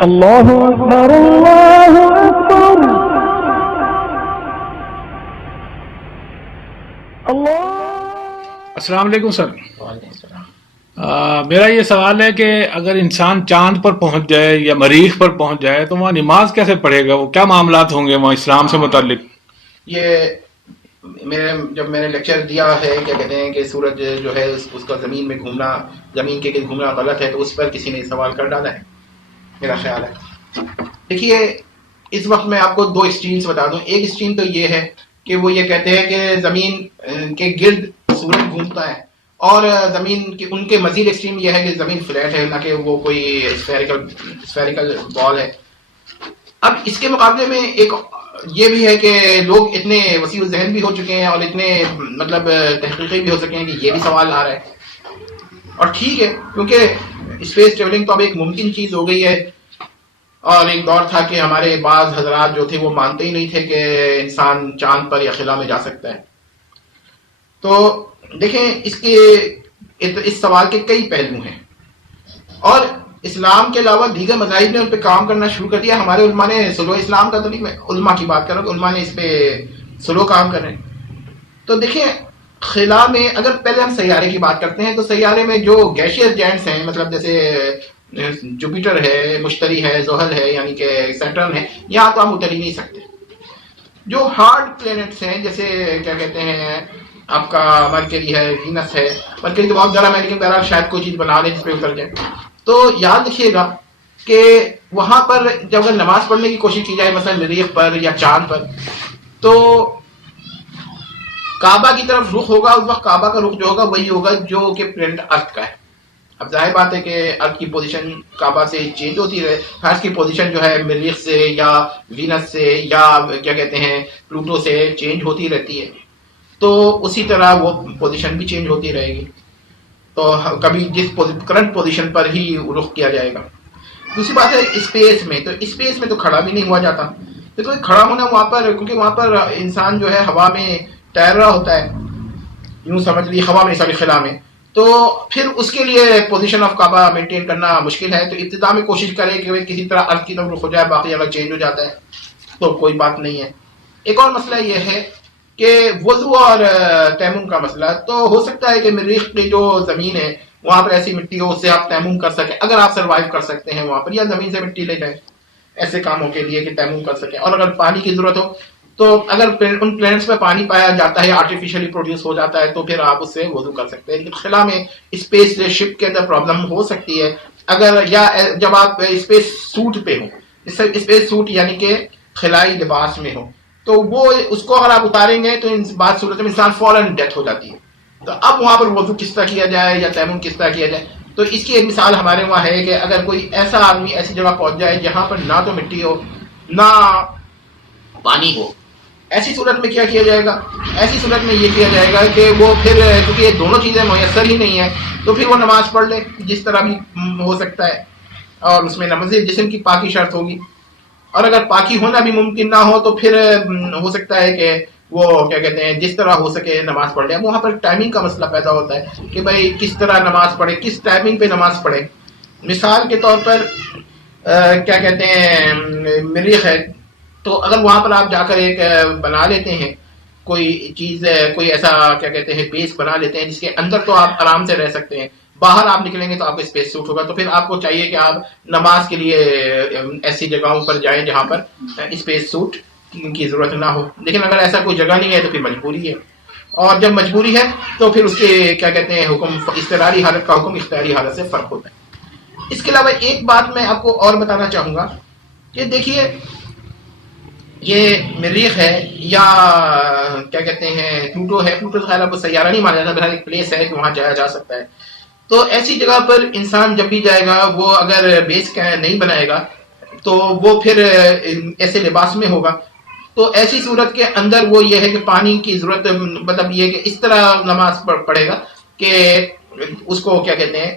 اللہ اکبر اللہ اکبر اللہ. السلام علیکم سر. میرا یہ سوال ہے کہ اگر انسان چاند پر پہنچ جائے یا مریخ پر پہنچ جائے تو وہاں نماز کیسے پڑھے گا؟ وہ کیا معاملات ہوں گے وہاں اسلام سے متعلق؟ یہ جب میں نے لیکچر دیا ہے کیا کہتے ہیں کہ سورج جو ہے اس کا زمین میں گھومنا، زمین کے گھومنا غلط ہے، تو اس پر کسی نے سوال کر ڈالا ہے. میرا خیال ہے دیکھیے اس وقت میں آپ کو دو اسٹریمز بتا دوں. ایک اسٹریم تو یہ ہے کہ وہ یہ کہتے ہیں کہ زمین کے گرد سورج گھومتا ہے، اور زمین کی ان کے مزید ایکسٹریم یہ ہے کہ زمین فلیٹ ہے، نہ کہ وہ کوئی اسفیریکل بال ہے. اب اس کے مقابلے میں ایک یہ بھی ہے کہ لوگ اتنے وسیع ذہن بھی ہو چکے ہیں اور اتنے مطلب تحقیقی بھی ہو سکے ہیں کہ یہ بھی سوال آ رہا ہے. اور ٹھیک ہے، کیونکہ اسپیس ٹریولنگ تو اب ایک ممکن چیز ہو گئی ہے، اور ایک دور تھا کہ ہمارے بعض حضرات جو تھے وہ مانتے ہی نہیں تھے کہ انسان چاند پر یا خلا میں جا سکتا ہے. تو دیکھیں اس سوال کے کئی پہلو ہیں، اور اسلام کے علاوہ دیگر مذاہب نے ان پہ کام کرنا شروع کر دیا. ہمارے علماء نے سلو اسلام کا تو نہیں، میں علماء کی بات کر رہا ہوں کہ علماء نے اس پہ سلو کام کر رہے ہیں. تو دیکھیں خلا میں اگر پہلے ہم سیارے کی بات کرتے ہیں تو سیارے میں جو گیشیس جائنٹس ہیں، مطلب جیسے جوپیٹر ہے، مشتری ہے، زحل ہے، یعنی کہ سیٹرن ہے، یہاں تو ہم اتر ہی نہیں سکتے. جو ہارڈ پلینٹس ہیں جیسے کیا کہتے ہیں آپ کا مرکری ہے، وینس ہے. مرکری تو بہت گرم ہے لیکن بہرحال شاید کوئی چیز بنا لیں جس پہ اتر جائے. تو یاد رکھیے گا کہ وہاں پر جب اگر نماز پڑھنے کی کوشش کی جائے مثلا مریخ پر یا چاند پر، تو کعبہ کی طرف رخ ہوگا. اس وقت کعبہ کا رخ جو ہوگا وہی ہوگا جو کہ پلینٹ ارتھ کا ہے. اب ظاہر بات ہے کہ ارتھ کی پوزیشن کعبہ سے چینج ہوتی رہے، ارتھ کی پوزیشن جو ہے مریخ سے یا وینس سے یا کیا کہتے ہیں پلوٹو سے چینج ہوتی رہتی ہے، تو اسی طرح وہ پوزیشن بھی چینج ہوتی رہے گی. تو کبھی جس کرنٹ پوزیشن پر ہی رخ کیا جائے گا. دوسری بات ہے اسپیس میں، تو اسپیس میں تو کھڑا بھی نہیں ہوا جاتا. تو کھڑا ہونا وہاں پر، کیونکہ وہاں پر انسان جو ہے ہوا میں تیر رہا ہوتا ہے، یوں سمجھ لی ہوا میں، ساری خلا میں، تو پھر اس کے لیے پوزیشن آف کعبہ مینٹین کرنا مشکل ہے. تو ابتدا میں کوشش کرے کہ کسی طرح ارتھ کی طرف رخ ہو جائے، باقی اگر چینج ہو جاتا ہے تو کوئی بات نہیں ہے. ایک اور مسئلہ یہ ہے کہ وضو اور تیمم کا مسئلہ. تو ہو سکتا ہے کہ مریخ کی جو زمین ہے وہاں پر ایسی مٹی ہو اس سے آپ تیمم کر سکیں، اگر آپ سروائیو کر سکتے ہیں وہاں پر، یا زمین سے مٹی لے جائیں ایسے کاموں کے لیے کہ تیمم کر سکیں. اور اگر پانی کی ضرورت ہو تو اگر ان پلینٹس میں پانی پایا جاتا ہے، آرٹیفیشلی پروڈیوس ہو جاتا ہے، تو پھر آپ اس سے وضو کر سکتے ہیں. لیکن خلا میں اسپیس شپ کے اندر پرابلم ہو سکتی ہے اگر، یا جب آپ اسپیس سوٹ پہ ہوں، اسپیس سوٹ یعنی کہ خلائی لباس میں ہو، تو وہ اس کو اگر آپ اتاریں گے تو بعض صورت میں انسان فوراً ڈیتھ ہو جاتی ہے. تو اب وہاں پر وضو کس طرح کیا جائے یا تیمم کس طرح کیا جائے؟ تو اس کی ایک مثال ہمارے وہاں ہے کہ اگر کوئی ایسا آدمی ایسی جگہ پہنچ جائے جہاں پر نہ تو مٹی ہو نہ پانی ہو، ایسی صورت میں کیا کیا جائے گا؟ ایسی صورت میں یہ کیا جائے گا کہ وہ پھر، کیونکہ یہ دونوں چیزیں میسر ہی نہیں ہیں، تو پھر وہ نماز پڑھ لے جس طرح بھی ہو سکتا ہے، اور اس میں نماز جسم کی پاکی شرط ہوگی. اور اگر پاکی ہونا بھی ممکن نہ ہو تو پھر ہو سکتا ہے کہ وہ کیا کہتے ہیں جس طرح ہو سکے نماز پڑھ لے. اب وہاں پر ٹائمنگ کا مسئلہ پیدا ہوتا ہے کہ بھائی کس طرح نماز پڑھے، کس ٹائمنگ پہ نماز پڑھے. مثال کے طور پر کیا کہتے ہیں مریخ ہے، تو اگر وہاں پر آپ جا کر ایک بنا لیتے ہیں کوئی چیز، کوئی ایسا کیا کہتے ہیں بیس بنا لیتے ہیں جس کے اندر تو آپ آرام سے رہ سکتے ہیں، باہر آپ نکلیں گے تو آپ کو اسپیس سوٹ ہوگا. تو پھر آپ کو چاہیے کہ آپ نماز کے لیے ایسی جگہوں پر جائیں جہاں پر اسپیس سوٹ کی ضرورت نہ ہو. لیکن اگر ایسا کوئی جگہ نہیں ہے تو پھر مجبوری ہے، اور جب مجبوری ہے تو پھر اس کے کیا کہتے ہیں حکم، اضطراری حالت کا حکم اختیاری حالت سے فرق ہوتا ہے. اس کے علاوہ ایک بات میں آپ کو اور بتانا چاہوں گا کہ دیکھیے یہ مریخ ہے یا کیا کہتے ہیں پلوٹو ہے، پلوٹو خیال آپ کو سیارہ نہیں مانا جاتا، بہرحال ایک پلیس ہے کہ وہاں جایا جا سکتا ہے. تو ایسی جگہ پر انسان جب بھی جائے گا، وہ اگر بیس نہیں بنائے گا تو وہ پھر ایسے لباس میں ہوگا. تو ایسی صورت کے اندر وہ یہ ہے کہ پانی کی ضرورت، مطلب یہ کہ اس طرح نماز پڑھے گا کہ اس کو کیا کہتے ہیں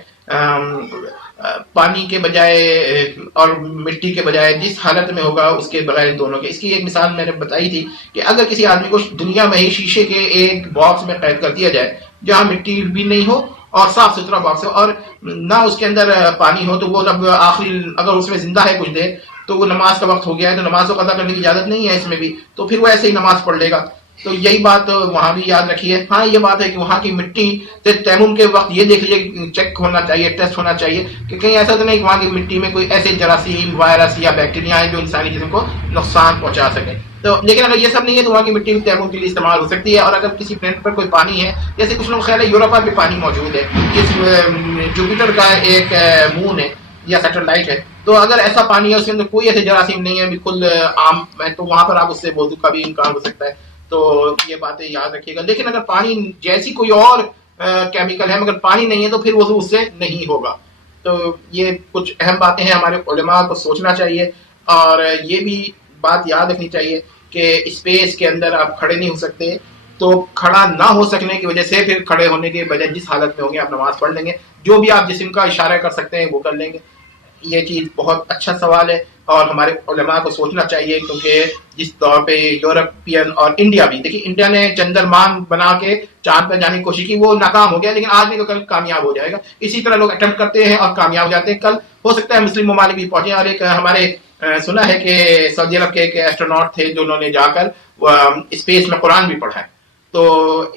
پانی کے بجائے اور مٹی کے بجائے جس حالت میں ہوگا اس کے بغیر دونوں کے. اس کی ایک مثال میں نے بتائی تھی کہ اگر کسی آدمی کو دنیا میں ہی شیشے کے ایک باکس میں قید کر دیا جائے جہاں مٹی بھی نہیں ہو اور صاف ستھرا باکس ہو اور نہ اس کے اندر پانی ہو، تو وہ جب آخری اگر اس میں زندہ ہے کچھ دیر تو وہ نماز کا وقت ہو گیا ہے تو نماز کو قضا کرنے کی اجازت نہیں ہے اس میں بھی، تو پھر وہ ایسے ہی نماز پڑھ لے گا. تو یہی بات وہاں بھی یاد رکھیے. ہاں یہ بات ہے کہ وہاں کی مٹی سے تیمم کے وقت یہ دیکھ لیجیے، چیک ہونا چاہیے، ٹیسٹ ہونا چاہیے کہ کہیں ایسا تو نہیں کہ وہاں کی مٹی میں کوئی ایسے جراثیم، وائرس یا بیکٹیریا ہیں جو انسانی جسم کو نقصان پہنچا سکے. تو لیکن اگر یہ سب نہیں ہے تو وہاں کی مٹی تیمم کے لیے استعمال ہو سکتی ہے. اور اگر کسی پلانٹ پر کوئی پانی ہے، جیسے کچھ لوگ خیال ہے یوروپا پہ پانی موجود ہے، اس جوپیٹر کا ایک مون ہے یا سیٹلائٹ ہے، تو اگر ایسا پانی ہے اس کے اندر کوئی ایسے جراثیم نہیں ہے، بالکل عام ہے، تو وہاں پر آپ اس سے وضو کا بھی امکان ہو سکتا ہے. تو یہ باتیں یاد رکھیے گا. لیکن اگر پانی جیسی کوئی اور کیمیکل ہے مگر پانی نہیں ہے تو پھر وضو اس سے نہیں ہوگا. تو یہ کچھ اہم باتیں ہیں، ہمارے علماء کو سوچنا چاہیے. اور یہ بھی بات یاد رکھنی چاہیے کہ اسپیس کے اندر آپ کھڑے نہیں ہو سکتے، تو کھڑا نہ ہو سکنے کی وجہ سے پھر کھڑے ہونے کے بجائے جس حالت میں ہوں گے آپ نماز پڑھ لیں گے، جو بھی آپ جسم کا اشارہ کر سکتے ہیں وہ کر لیں گے. یہ چیز بہت اچھا سوال ہے اور ہمارے علماء کو سوچنا چاہیے، کیونکہ جس طور پہ یورپین اور انڈیا بھی، دیکھیے انڈیا نے چندرمان بنا کے چاند پہ جانے کی کوشش کی، وہ ناکام ہو گیا، لیکن آج نہیں تو کل کامیاب ہو جائے گا. اسی طرح لوگ اٹمپٹ کرتے ہیں اور کامیاب ہو جاتے ہیں. کل ہو سکتا ہے مسلم ممالک بھی پہنچے. اور ایک ہمارے سنا ہے کہ سعودی عرب کے ایک ایسٹروناٹ تھے جو انہوں نے جا کر اسپیس میں قرآن بھی پڑھا ہے. تو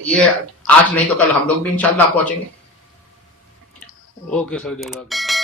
یہ آج نہیں تو کل ہم لوگ بھی انشاءاللہ پہنچیں گے. اوکے سر، جزاک اللہ.